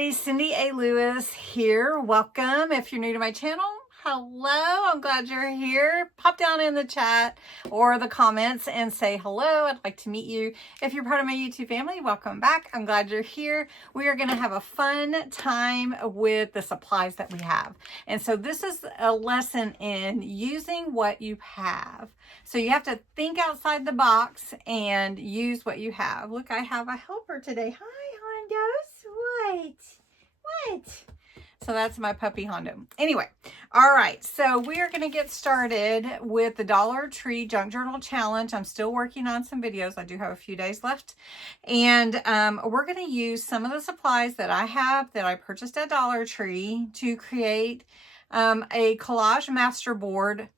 everybody, Cindy A. Lewis here. Welcome. If you're new to my channel, hello. I'm glad you're here. Pop down in the chat or the comments and say hello. I'd like to meet you. If you're part of my YouTube family, welcome back. I'm glad you're here. We are going to have a fun time with the supplies that we have. And so this is a lesson in using what you have. So you have to think outside the box and use what you have. Look, I have a helper today. Hi, Hondos. What? So that's my puppy Hondo. Anyway, all right. So we are going to get started with the Dollar Tree Junk Journal Challenge. I'm still working on some videos. I do have a few days left. And we're going to use some of the supplies that I have that I purchased at Dollar Tree to create a Collage Masterboard.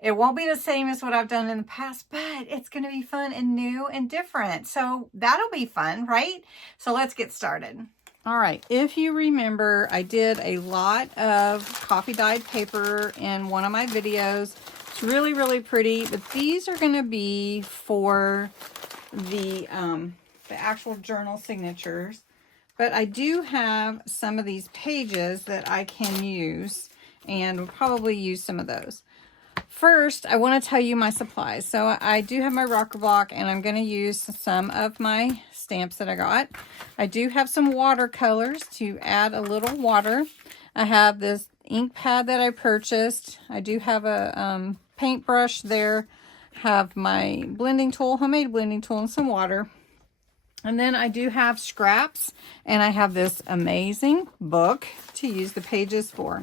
It won't be the same as what I've done in the past, but it's going to be fun and new and different. So that'll be fun, right? So let's get started. All right. If you remember, I did a lot of coffee dyed paper in one of my videos. It's really, really pretty, but these are going to be for the actual journal signatures. But I do have some of these pages that I can use, and we'll probably use some of those. First, I want to tell you my supplies. So I do have my rocker block, and I'm going to use some of my stamps that I got. I do have some watercolors to add a little water. I have this ink pad that I purchased. I do have a paintbrush there. Have my blending tool, homemade blending tool, and some water. And then I do have scraps, and I have this amazing book to use the pages for.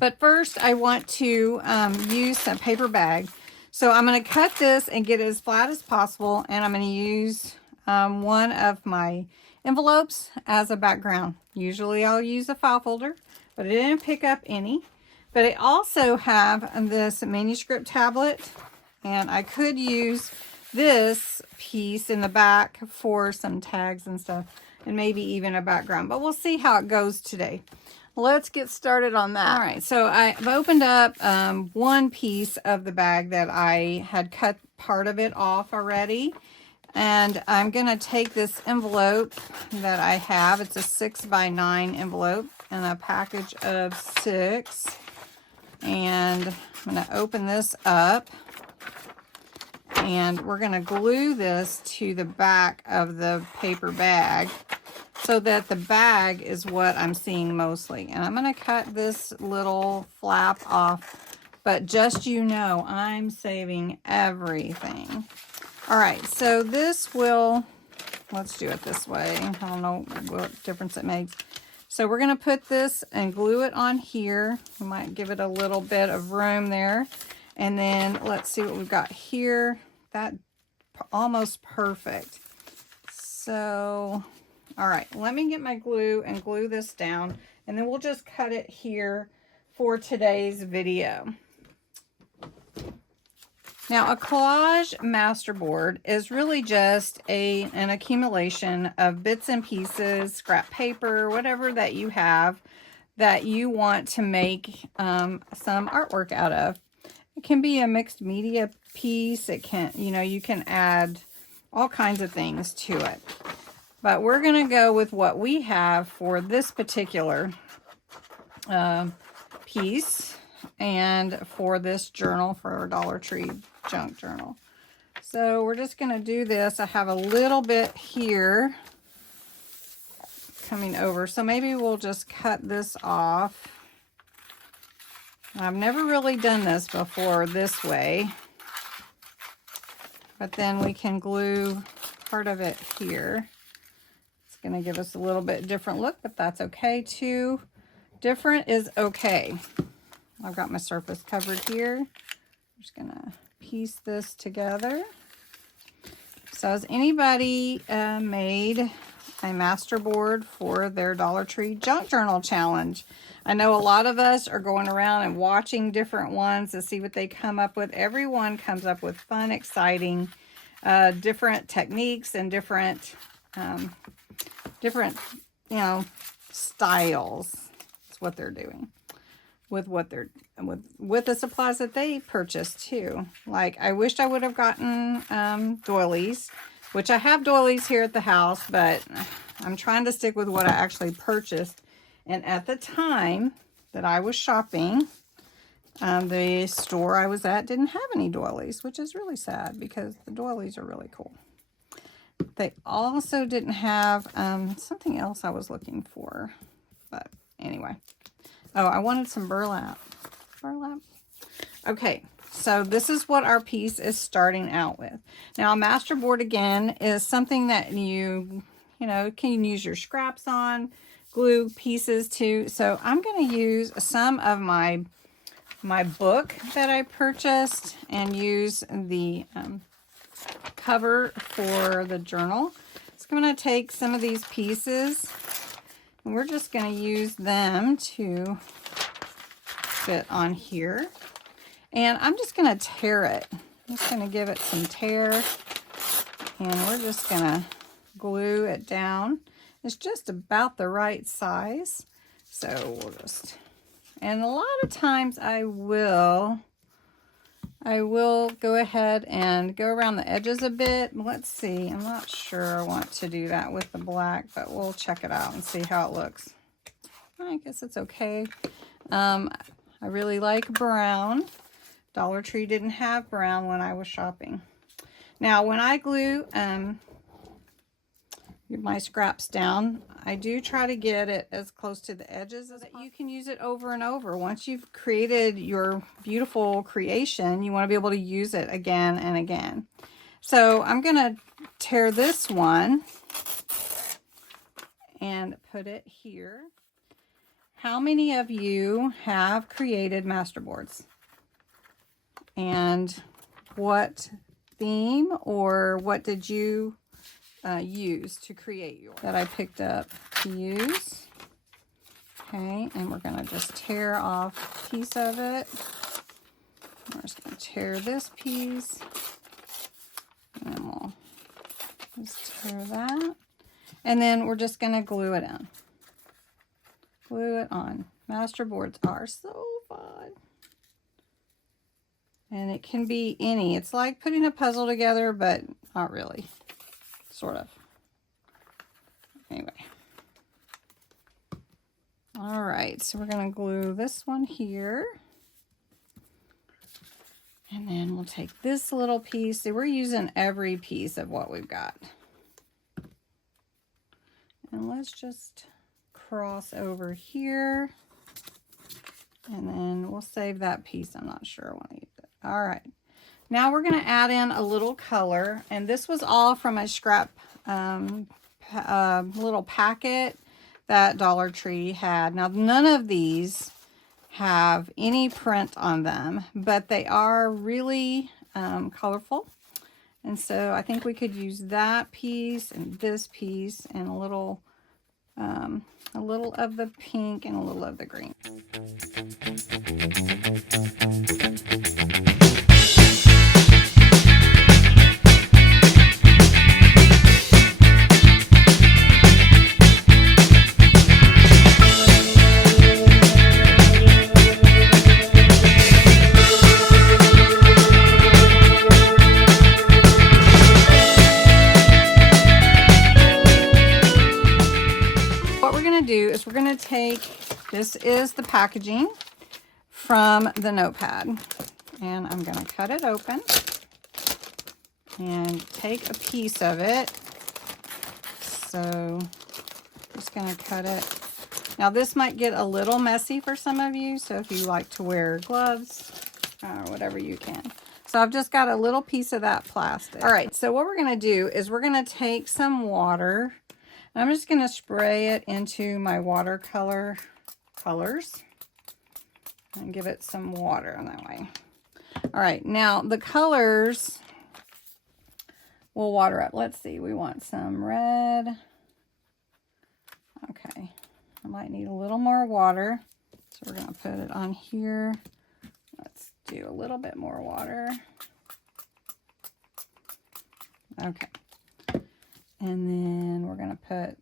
But first, I want to use a paper bag. So I'm going to cut this and get it as flat as possible. And I'm going to use one of my envelopes as a background. Usually I'll use a file folder, but I didn't pick up any. But I also have this manuscript tablet. And I could use this piece in the back for some tags and stuff. And maybe even a background. But we'll see how it goes today. Let's get started on that. All right, so I've opened up one piece of the bag that I had cut part of it off already. And I'm going to take this envelope that I have. It's a 6x9 envelope and a package of 6. And I'm going to open this up. And we're going to glue this to the back of the paper bag, so that the bag is what I'm seeing mostly. And I'm going to cut this little flap off, but just you know, I'm saving everything. All right, so this will, let's do it this way. I don't know what difference it makes. So we're going to put this and glue it on here. We might give it a little bit of room there. And then let's see what we've got here. That almost perfect. So all right, let me get my glue and glue this down, and then we'll just cut it here for today's video. Now, a Collage Masterboard is really just an accumulation of bits and pieces, scrap paper, whatever that you have that you want to make some artwork out of. It can be a mixed media piece. It can, you can add all kinds of things to it. But we're going to go with what we have for this particular piece and for this journal, for our Dollar Tree junk journal. So we're just going to do this. I have a little bit here coming over. So maybe we'll just cut this off. I've never really done this before this way. But then we can glue part of it here. Going to give us a little bit different look, but that's okay too. Different is okay. I've got my surface covered here. I'm just going to piece this together. So has anybody made a masterboard for their Dollar Tree Junk Journal Challenge? I know a lot of us are going around and watching different ones to see what they come up with. Everyone comes up with fun, exciting, different techniques and different styles. That's what they're doing with with the supplies that they purchased too. Like, I wished I would have gotten doilies, which I have doilies here at the house, but I'm trying to stick with what I actually purchased. And at the time that I was shopping, the store I was at didn't have any doilies, which is really sad because the doilies are really cool. They also didn't have something else I was looking for, but anyway. Oh, I wanted some burlap. Burlap. Okay, so this is what our piece is starting out with. Now, a masterboard again is something that you can use your scraps on, glue pieces to. So I'm going to use some of my book that I purchased and use the cover for the journal. So I'm going to take some of these pieces and we're just going to use them to fit on here. And I'm just going to tear it. I'm just going to give it some tear. And we're just going to glue it down. It's just about the right size. So we'll just... And a lot of times I will go ahead and go around the edges a bit. Let's see. I'm not sure I want to do that with the black, but we'll check it out and see how it looks. I guess it's okay. I really like brown. Dollar Tree didn't have brown when I was shopping. Now, when I glue my scraps down, I do try to get it as close to the edges as you can use it over and over. Once you've created your beautiful creation, you want to be able to use it again and again. So I'm going to tear this one and put it here. How many of you have created masterboards? And what theme or what did you use to create yours that I picked up to use? Okay, and we're going to just tear off a piece of it. We're just going to tear this piece. And then we'll just tear that. And then we're just going to glue it in. Glue it on. Masterboards are so fun. And it can be any. It's like putting a puzzle together, but not really. Sort of. Anyway. All right, so we're going to glue this one here. And then we'll take this little piece. So we're using every piece of what we've got. And let's just cross over here. And then we'll save that piece. I'm not sure I want to use it. All right. Now we're going to add in a little color. And this was all from a scrap little packet that Dollar Tree had. Now, none of these have any print on them, but they are really colorful. And so I think we could use that piece and this piece and a little of the pink and a little of the green. We're going to take, this is the packaging from the notepad, and I'm going to cut it open and take a piece of it. So I'm just going to cut it. Now this might get a little messy for some of you, so if you like to wear gloves or whatever, you can. So I've just got a little piece of that plastic. All right, so what we're going to do is we're going to take some water. I'm just going to spray it into my watercolor colors and give it some water on that way. All right, now the colors will water up. Let's see, we want some red. Okay, I might need a little more water. So we're going to put it on here. Let's do a little bit more water. Okay. And then we're going to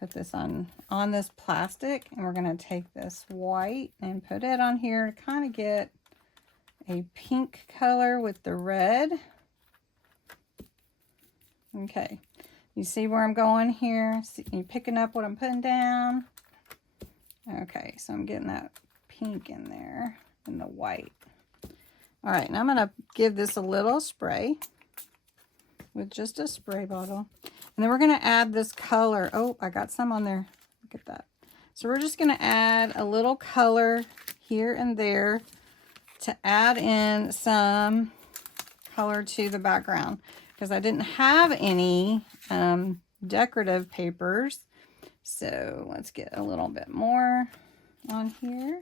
put this on this plastic, and we're going to take this white and put it on here to kind of get a pink color with the red. Okay, you see where I'm going here? See, you picking up what I'm putting down? Okay, so I'm getting that pink in there and the white. All right, now I'm going to give this a little spray with just a spray bottle. And then we're going to add this color. Oh, I got some on there. Look at that. So we're just going to add a little color here and there to add in some color to the background, because I didn't have any decorative papers. So let's get a little bit more on here.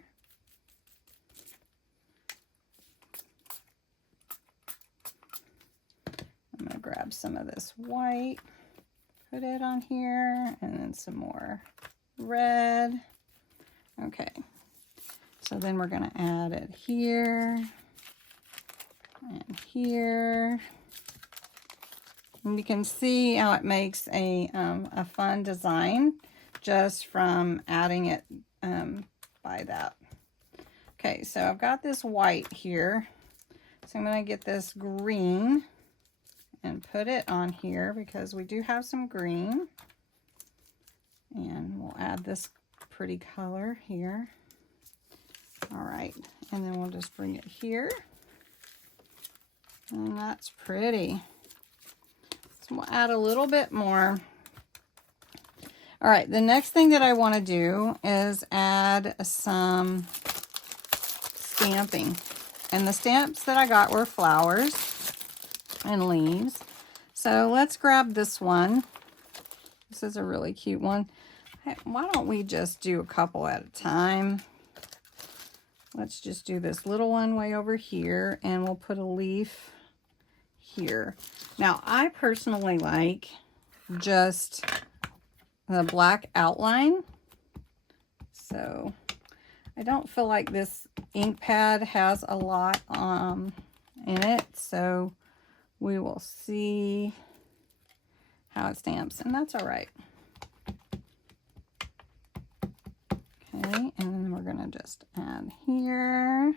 I'm going to grab some of this white, put it on here, and then some more red. Okay, so then we're going to add it here and here. And you can see how it makes a fun design just from adding it by that. Okay, so I've got this white here. So I'm going to get this green and put it on here because we do have some green. And we'll add this pretty color here. All right, and then we'll just bring it here. And that's pretty. So we'll add a little bit more. All right, the next thing that I want to do is add some stamping. And the stamps that I got were flowers and leaves. So let's grab this one. This is a really cute one. Hey, why don't we just do a couple at a time? Let's just do this little one way over here, and we'll put a leaf here. Now, I personally like just the black outline. So I don't feel like this ink pad has a lot in it. So we will see how it stamps, and that's all right. Okay, and then we're gonna just add here.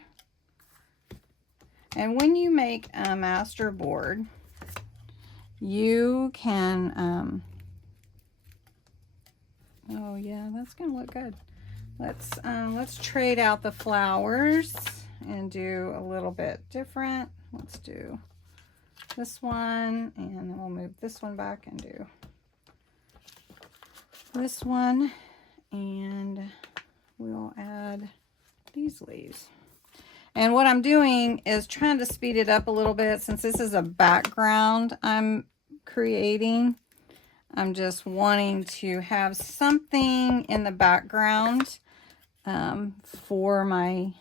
And when you make a masterboard, you can, oh yeah, that's gonna look good. Let's trade out the flowers and do a little bit different. Let's do this one, and then we'll move this one back and do this one, and we'll add these leaves. And what I'm doing is trying to speed it up a little bit since this is a background I'm creating. I'm just wanting to have something in the background for my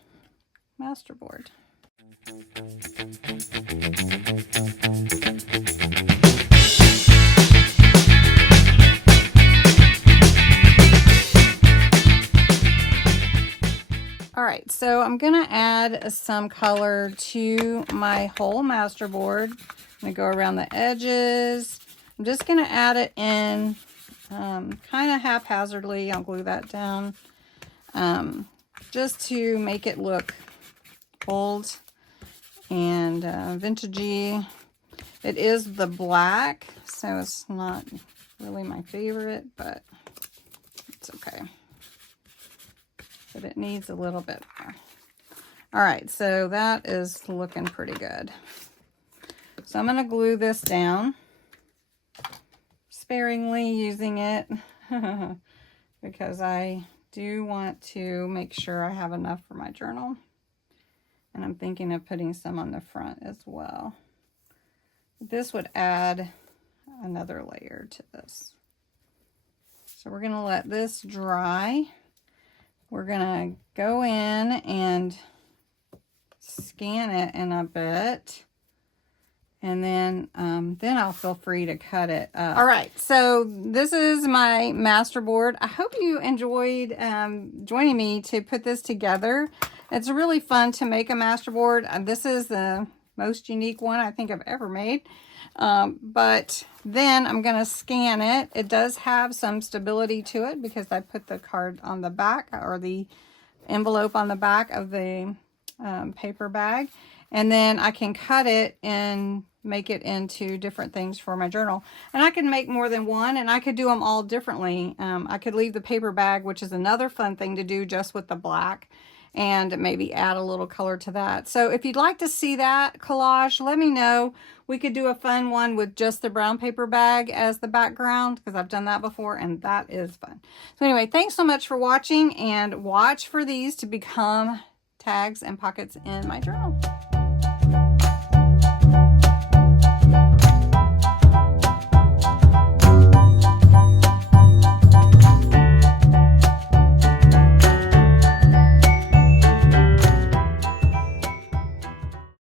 masterboard. All right, so I'm gonna add some color to my whole masterboard. I'm gonna go around the edges. I'm just gonna add it in kind of haphazardly. I'll glue that down just to make it look old and vintagey. It is the black, so it's not really my favorite, but it's okay. But it needs a little bit more. All right, so that is looking pretty good. So I'm going to glue this down, sparingly using it because I do want to make sure I have enough for my journal. And I'm thinking of putting some on the front as well. This would add another layer to this. So we're going to let this dry. We're going to go in and scan it in a bit. And then I'll feel free to cut it up. All right, so this is my masterboard. I hope you enjoyed joining me to put this together. It's really fun to make a masterboard. This is the most unique one I think I've ever made. But then I'm going to scan it. It does have some stability to it because I put the card on the back, or the envelope on the back of the paper bag. And then I can cut it in make it into different things for my journal. And I could make more than one, and I could do them all differently. I could leave the paper bag, which is another fun thing to do just with the black, and maybe add a little color to that. So if you'd like to see that collage, let me know. We could do a fun one with just the brown paper bag as the background, because I've done that before, and that is fun. So anyway, thanks so much for watching, and watch for these to become tags and pockets in my journal.